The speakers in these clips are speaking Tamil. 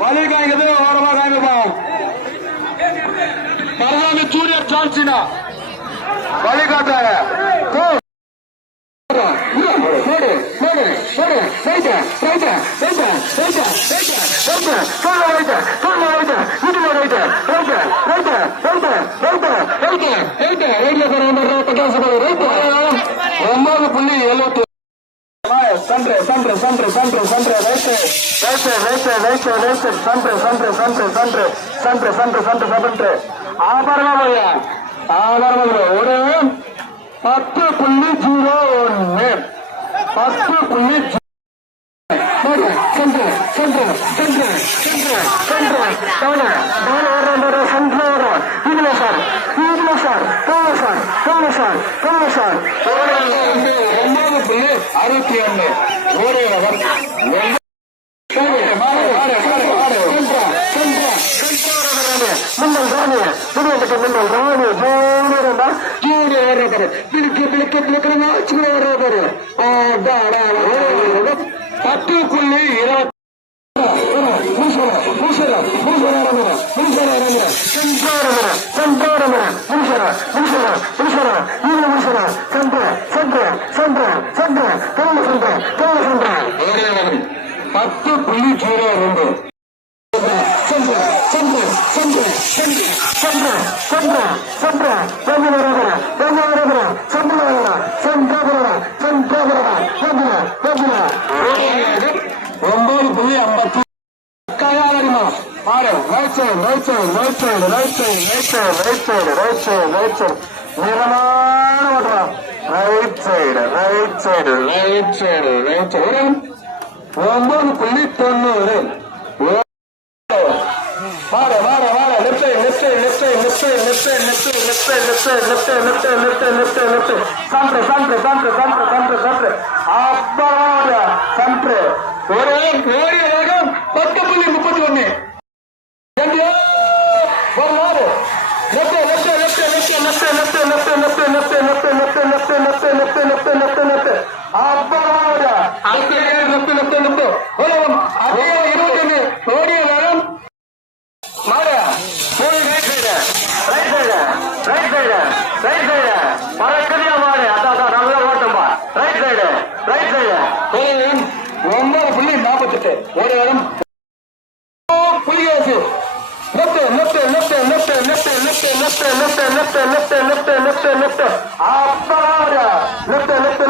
வலி காய்க்குது ஓரமா காய்க்குப்பா பரவாயில்ல ஜூனியர் ஜான்சினா வழி காட்டாங்க போ. போடு, போடு, போடு, போடு. Right, right, right, right, right, right. சொல்ல ரைட்டு, சொல்ல ரைட்டு. இதுல right, right, right, right, right, right, right. ரைட்ல போற வந்து பட்டாசு போடு, ரைட்டு. ஒன்பது புள்ளி எழுபத்தி சன்று சன்று சன்று சன்று சன்று right right right right right சன்று சன்று சன்று சன்று சன்று சன்று சன்று சன்று ஆபரணம் ஒரு பத்து புள்ளி ஜீரோ ஒன்று. பத்து புள்ளி சென்று சென்று சென்று சென்று சென்று டவுன் டவுன் வர்ற சென்று வர்றோம் இதுல சார். இதுல சார். கவலை சார். கவலை சார். கவலை சார். புள்ளி அறுபத்தி ஒன்று. ஒரே முன்னால் ராணி முன்னாள் முன்னால் ராணி போனா கீழே வர்றாரு பிளுக்கு பிளுக்கு பிளுக்குன்னு சின்ன வர்றாரு பத்துக்குள்ளே இருபத்தி சென்ற சென்ற சென்ற சென்ற சென்ற சென்ற சென்ற பத்து புள்ளி ஜீரோ ரெண்டு சென்று சென்று சென்று சென்று சென்று சென்று சென்று சென்று வருகிற சென்று வருகிற சென்று வருகிற சென்று வருகிற சென்று சென்று ஒன்பது புள்ளி ஐம்பத்தி கையாளரிமா பாரு right side right side right side right side right side right side right side right side நிறமான right side right side right side right side ஒன்பது புள்ளி தொண்ணூறு மாற மாற மாற left left left left left left left left left left left left side அப்பா ஒரே ஓடிய வேகம் பத்து புள்ளி முப்பத்தி ஒன்னு மூணு right side right side right side right side பறக்குதியா மாடு அதான் அதான் நல்லா ஓட்டம்பா ரைட் சைடு ரைட் சைடு ஒன்பது புள்ளி நாற்பத்தெட்டு ஒரு இடம் புலிகாசு left left left left left left left left left left left left left அப்பா left left left left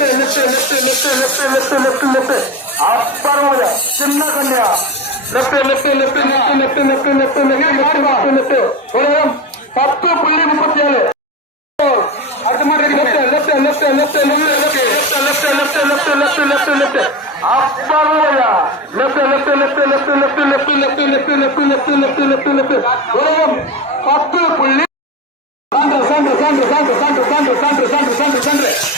left left left left left left left left left பரவாயில்ல சின்ன கன்யா left left left left left left left left left left ஒரு இடம் பத்து புள்ளி முப்பத்தி ஏழு அடுத்த மாதிரி left left left left left left left left left left left அப்பா left left left left left left left left left left left left left ஒரு பத்து புள்ளி சான்று சான்று சான்று சான்று சான்று சான்று சான்று சான்று சான்று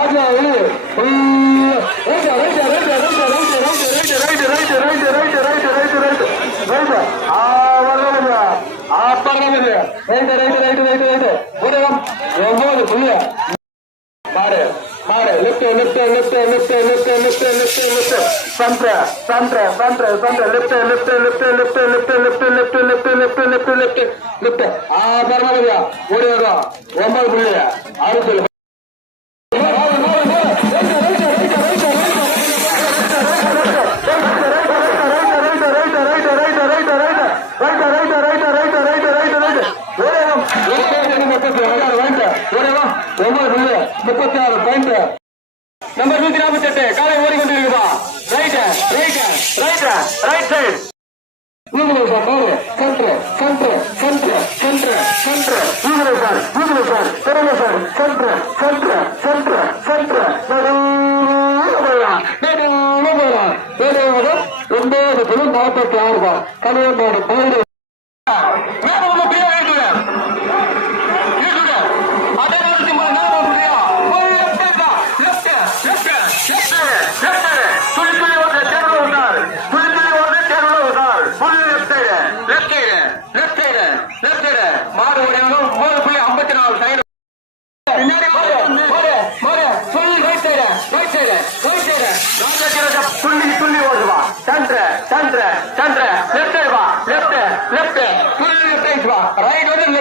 ராஜாவு ஒன்பது புள்ளிய மாறு மாறு left left left left left left left left சந்திர சந்திர சந்திர சந்திர left left left left left left left left left left left left ஆ பரவாயில்லையா ஓடி வரும் ஒன்பது புள்ளியா ஆறு சொல்லு முப்பத்தி ஆறு பாயிண்ட் நம்பர் நூத்தி நாற்பத்தி எட்டு காலை ஓடிக்கொண்டிருக்குதா right right right right side நீங்களே சார் பாரு centre centre centre centre centre நீங்களே சார் நீங்களே சார் தெரியல sir centre centre centre centre ஒன்பது புள்ளி நாற்பத்தி ஆறு தான். பயிர்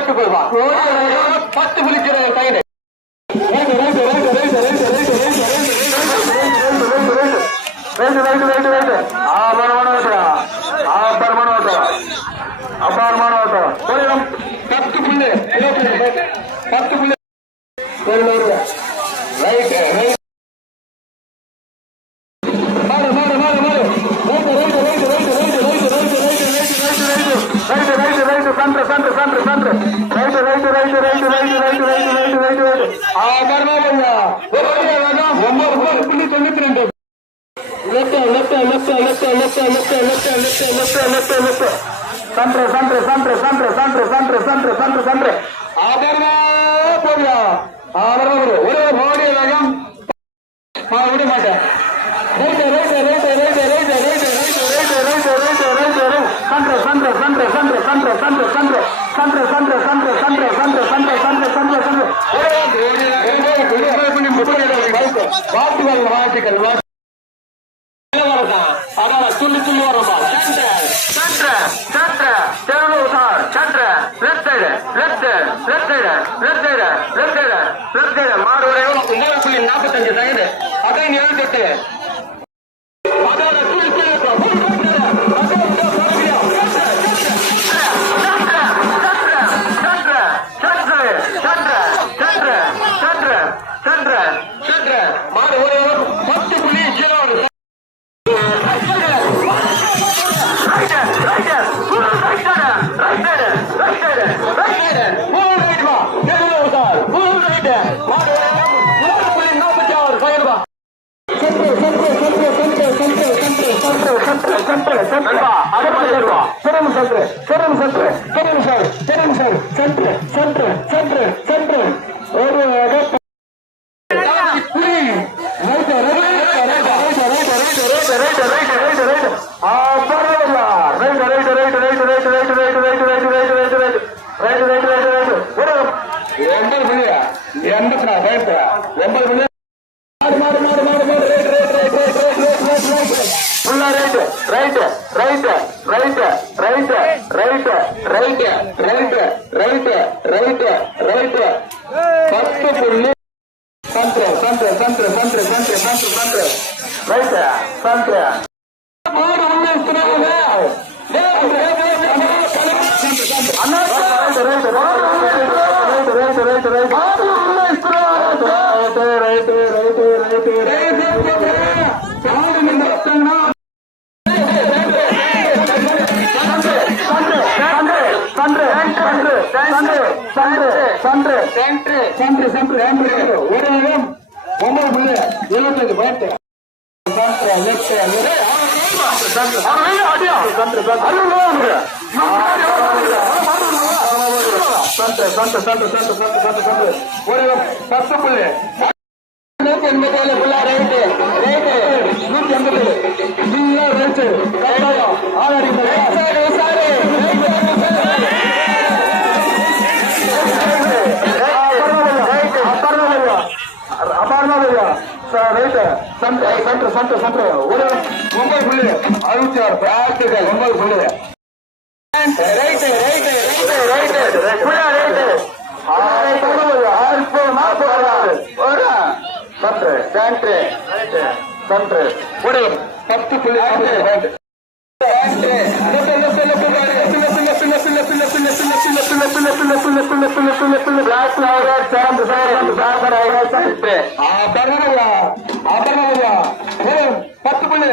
தோற்று போயிடுவான் பத்து குளிக்கிற கைடு லெஃப்ட் லெஃப்ட் லெஃப்ட் லெஃப்ட் சந்திர சந்திர சந்திர சந்திர சந்திர சந்திர சந்திர சந்திர சந்திர ஆபரணா போடியா ஆபரணா ஒரே மோடி வேகம் நான் விட மாட்டேன் right right right right right right right right right right right சந்திர சந்திர வாழ்த்துக்கள் வாழ்த்துக்கள் அதான் துள்ளி துள்ளி வரப்பா சந்திர சந்திர தெருவு சார். சந்திர left side left left side left side left side left side மாடு உடைய ஒன்பது புள்ளி நாற்பத்தஞ்சு சைடு அதான் எழுபத்தெட்டு சரிங்க சார் சரிங்க சார் சென்று சென்று சென்று சென்று ஒரு ஒன்பது மணி right right right right right right right right right first పుల్లి సంత్ర సంత్ర సంత్ర సంత్ర సంత్ర సంత్ర సంత్ర రైట్ సంత్ర అన్న రైట్ రైట్ ஒன்பது புள்ளி எழுபத்தஞ்சு பாயிண்ட் பத்து புள்ளி நூத்தி எண்பத்தி ஏழு ஃபுல்லா ரைட்டு ரைட்டு நூத்தி எண்பத்தி ஏழு. ஃபுல்லா ரைட்டு கட்டாயம் ஆறாடி சென்டர் சென்டர் சென்டர் ஒரு ஒன்பது புள்ளி. அறுபத்தி ஆறு பிராக்டிகல் ஒன்பது புள்ளி. ரைட்டு ரைட்டு ஆபரண ஆபரண பத்து புள்ளி